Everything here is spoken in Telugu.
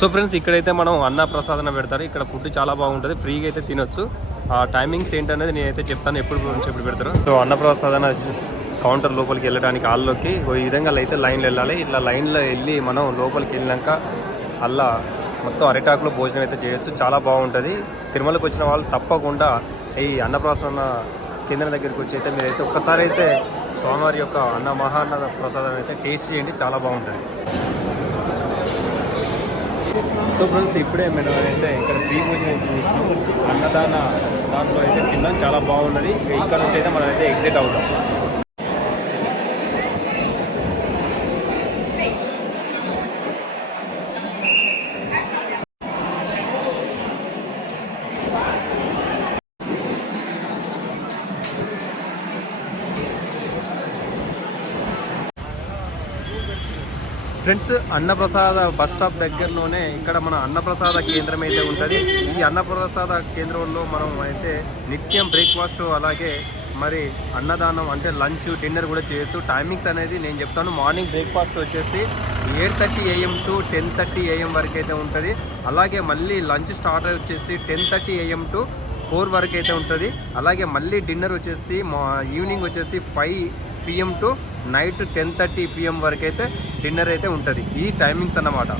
సో ఫ్రెండ్స్ ఇక్కడైతే మనం అన్న ప్రసాదన పెడతారు. ఇక్కడ ఫుడ్ చాలా బాగుంటుంది, ఫ్రీగా అయితే తినొచ్చు. ఆ టైమింగ్స్ ఏంటనేది నేనైతే చెప్తాను, ఎప్పుడు పెడతారు. సో అన్న ప్రసాదన కౌంటర్ లోపలికి వెళ్ళడానికి హాల్లోకి ఈ విధంగా అయితే లైన్లో వెళ్ళాలి. ఇట్లా లైన్లో వెళ్ళి మనం లోపలికి వెళ్ళాక అలా మొత్తం అరిటాకులో భోజనం అయితే చేయొచ్చు, చాలా బాగుంటుంది. తిరుమలకి వచ్చిన వాళ్ళు తప్పకుండా ఈ అన్నప్రసాదన కేంద్రం దగ్గరికి వచ్చి అయితే మీరైతే ఒక్కసారి అయితే స్వామివారి యొక్క మహాన్న ప్రసాదం అయితే టేస్ట్ చేయండి, చాలా బాగుంటుంది. సో ఫ్రెండ్స్ ఇప్పుడే మేము అయితే ఇక్కడ ఫ్రీ భోజనం అయితే చేసినాం. అన్నదాన దాంట్లో అయితే తిన్నాం, చాలా బాగున్నది. ఇక్కడ నుంచి అయితే మనం అయితే ఎగ్జిట్ అవుతాం. ఫ్రెండ్స్ అన్నప్రసాద బస్ స్టాప్ దగ్గరలోనే ఇక్కడ మన అన్నప్రసాద కేంద్రం అయితే ఉంటుంది. ఈ అన్నప్రసాద కేంద్రంలో మనం అయితే నిత్యం బ్రేక్ఫాస్ట్ అలాగే మరి అన్నదానం అంటే లంచ్ డిన్నర్ కూడా చేయొచ్చు. టైమింగ్స్ అనేది నేను చెప్తాను. మార్నింగ్ బ్రేక్ఫాస్ట్ వచ్చేసి 8:30 AM టు 10:30 AM వరకు అయితే ఉంటుంది. అలాగే మళ్ళీ లంచ్ స్టార్ట్ వచ్చేసి 10:30 AM టు 4 వరకు అయితే ఉంటుంది. అలాగే మళ్ళీ డిన్నర్ వచ్చేసి ఈవినింగ్ వచ్చేసి 5 PM టు నైట్ 10:30 PM వరకు అయితే డిన్నర్ అయితే ఉంటుంది. ఈ టైమింగ్స్ అన్నమాట.